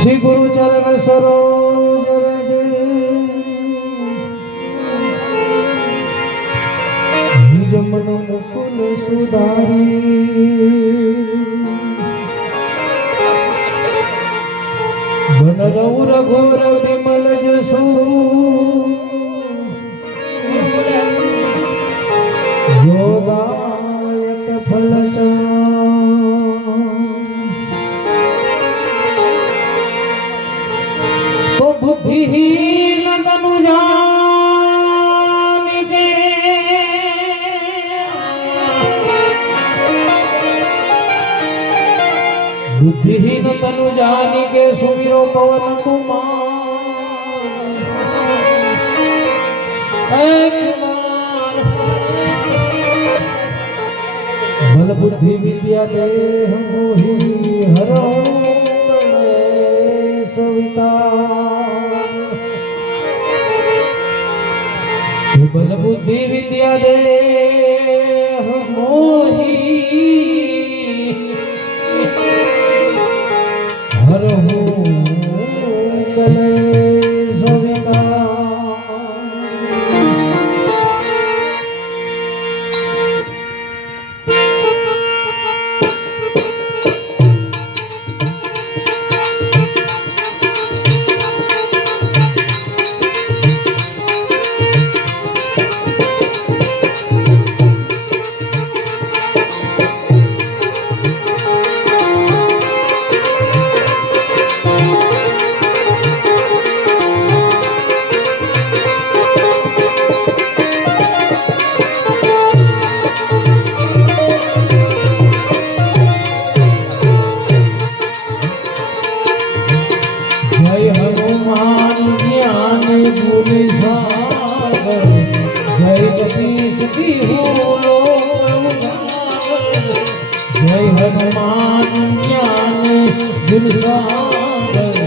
श्री गुरु चरण सरोज रज निज मन मुकुल सुधारी बन रहु रघुवर विमल जसु जोदायक फल बुद्धिहीन तनु जानिके बुद्धिहीन तनु जानिके सुमिरो पवन कुमार बल बुद्धि विद्या देह मोहि हरो सविता बल बुद्धि विद्या देह मोहि हरहु कलेश विकार जय हनुमान ज्ञान गुण सागर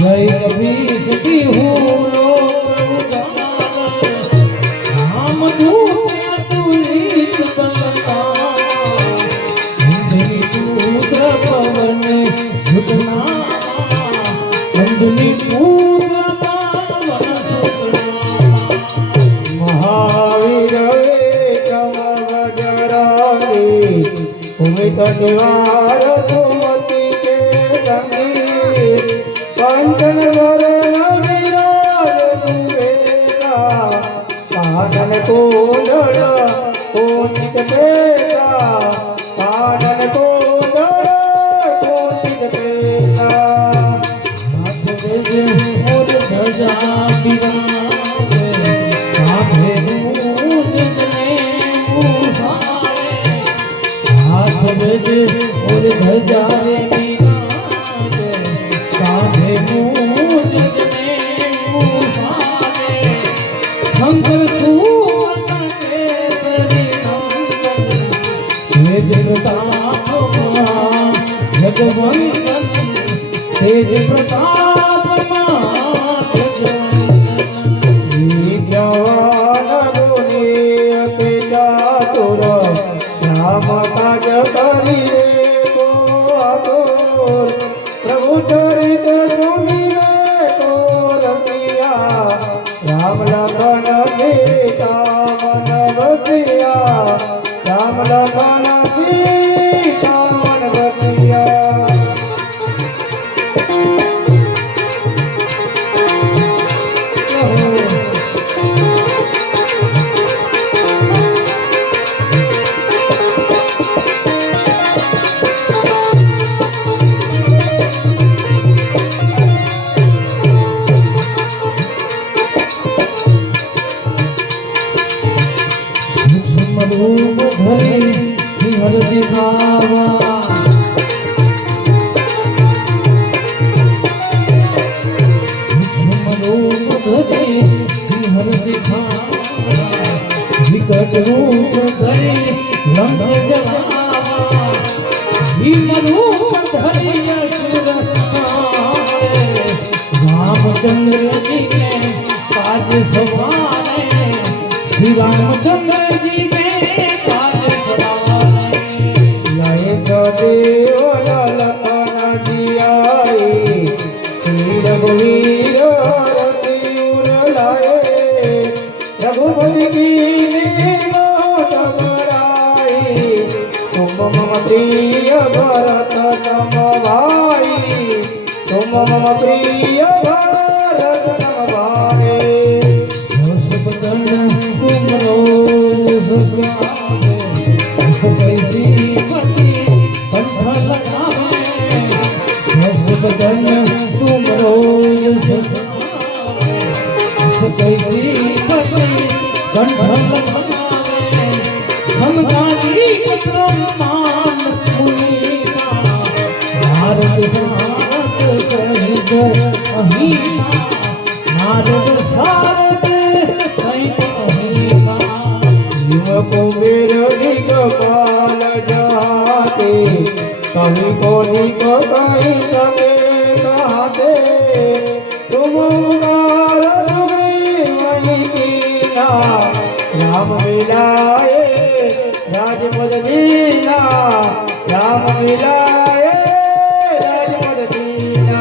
जय कपीस तिहु लोक राम दूत अतुलित बलधामा अंजनी पुत्र पवन सुत नामा अंजनी पुत्र पवन सुत नामा महावीर कटवार सुमति के संगी कंचन वरण विराज सुबेसा कानन कोंडल कोटिक पेसा कानन कोंडल कोटिक पेसा हाथ दे मोर ध्वजा बिराजे कांधे मूंज ने मूसारे हाथ दे और ध्वजा बिराजे कांधे मूंज ने मूसारे शंकर सुवन केसरी नंदन तेज प्रताप जगवंदन तेज प्रताप विद्यावान गुणी अति चातुर राम काज करिए को आतुर प्रभु चरित सुनिए को रसिया राम लखन सीता मन बसिया राम लखन सीता मन बसिया रूप धरे सिंहर दिखावा रूप धरे सिंहर दिखावा विकट रूप धरे लंक जलावा भीम रूप धरे असुर संहारे रामचंद्र जी के काज सवारे श्री रामचंद्र जी के काज सवारे लय सदेव ललना जी आई रघुवीर रसियुर लाए रघुपति की लीला बड़ाई तुम मम प्रिय भरत तम भाई तुम मम प्रिय भरत तम भाई बदन तुमरो सुगावे कैसी पति कंठ लगावे बदन तुमरो सुगावे कैसी पति कंठ लगावे समझानी क्रमान मुनीसा भारत सारत सहित अहिसा भारत सारत कुबेर दिगपाल जाते कहीं को निक कहीं सके कहते तुम उदार सुग्रीव कीना राम मिलाए राजपद दीना राम मिलाए राजपद दीना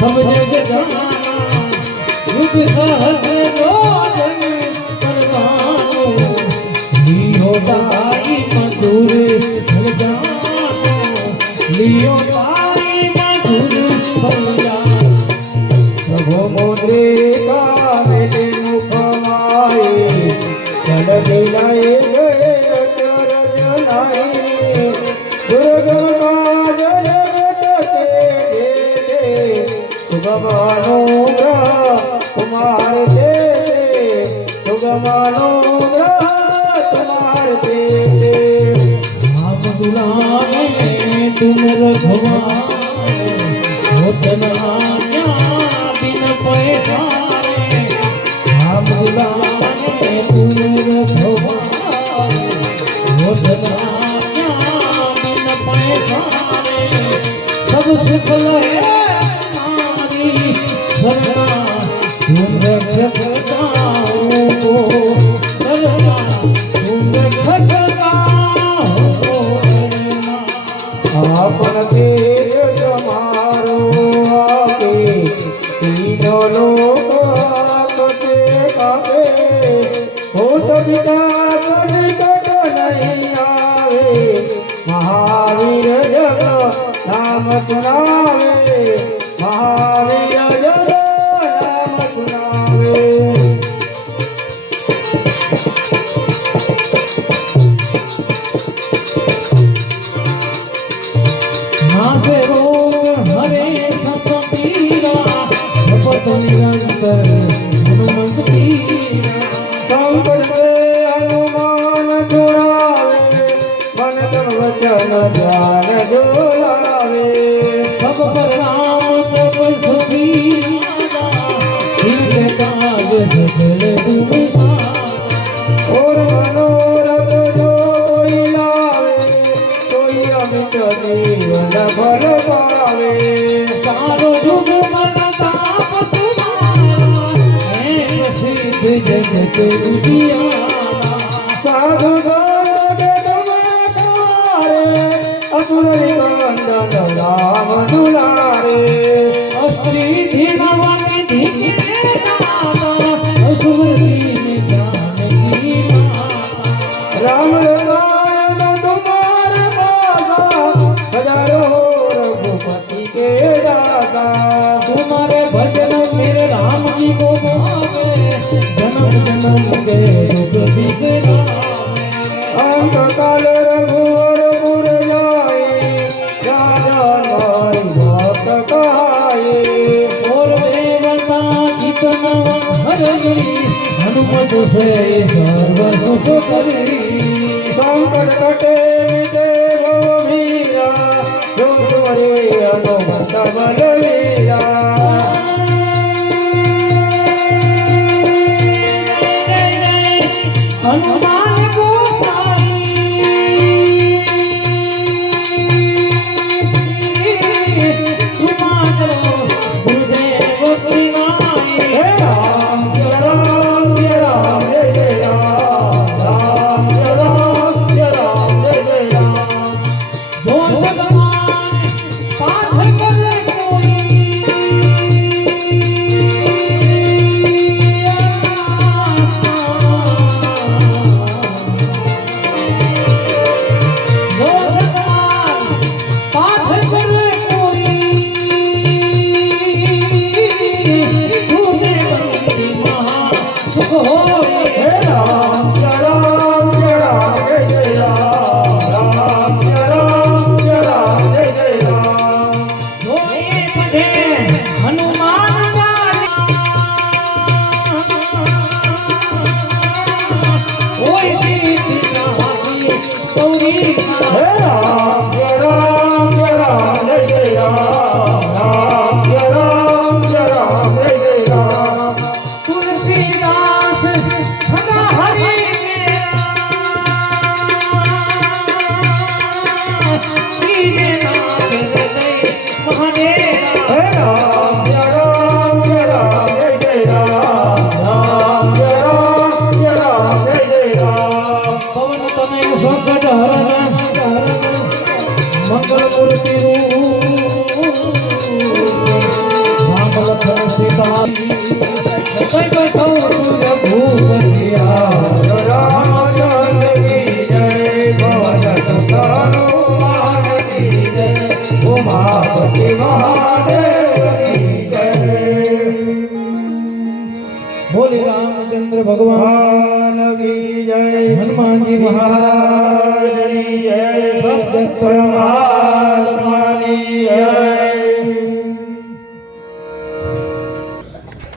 सब जग जाना युग सहस्रोजन परवानो लियो दाई मधुर फल जानो लियो दाई मधुर फल जानो प्रभु मोरे का मेरे मुख माए चल दिलाए गए अचर जनाए दुर्गम सुगमानुग्रह तुम्हारे दे सुगमानुग्रह तुम्हारे दे आप दुलारे तुम रघुवारे होतनाया बिन पैसारे आप दुलारे तुम रघुवारे होतनाया बिन पैसारे सब सुख लहे तुम रक्षक गाओ तुम रक्षक गाओ आपन तेज समारो आपे तीनों लोक आपके कापे होत विकास निकट नहीं आवे महावीर जग नाम सुनावे महावीर जग नाम सुनावे नासे रोग हरे सपीरा जपत निरंतर हनुमंत पीरा संकट से हनुमान छुड़ावे मन तन वचन ध्यान जोड़ावे सब पर राम तब सफीरा इनके काज सकल तुम सारा और मनोरथ जो कोई लावे कोई अमित जीवन फल पावे सारो युग मन ताप तुम्हारा है प्रसिद्ध जगत उजियारा साधु संग तुम्हारे असुर निकंदन राम दुलारे अस्त्री धीरवन धीरे दाता असुर दीन जानकी माता राम रसायन तुम्हारे पासा हजारों रघुपति के दाता तुम्हारे भजन मेरे राम जी को भावे जन्म जन्म के दुख बिसरावे अंत काल रघुवर पुर जाए राजा नारी भक्त कहाए और देवता जितना हरि हनुमत से सर्व सुख करी संकट રે હનુમંત બલવીરા હનુમાન ગોસાઈ સુમાતો ગુરુદેવ શ્રીમાઈ હે રામ જય રામ જય રામ જય જય રામ રામ જય રામ જય રામ જય જય રામ દોષ ભગવાન પાઠ કરે હે રામ જય રામ જય રામ જય જય રામ રામ જય રામ જય રામ જય જય રામ હનુમાન ઓય ગૌરી હે રામ જય રામ જય રામ જય જય રામ રામ જય રામ જય રામ જય જય રામ તુલસીદાસ સદા હરિ મહાદેવ હે રામ જય રામ જય રામ જય જય રામ રામ જય રામ જય રામ જય જય રામ પવન તનય સંકટ હરણ મંગલ મૂર્તિ રામ સીતા કઈ કઈ થવું ભૂપતિયા રામ જનકી જય ભવન સંતાનો માન કી જય ઉમાપતિ મહાદેવ કી જય બોલી રામચંદ્ર ભગવાન કી જય હનુમાનજી મહારાજ મહારાજની જય સદગત પરમાત્માની જય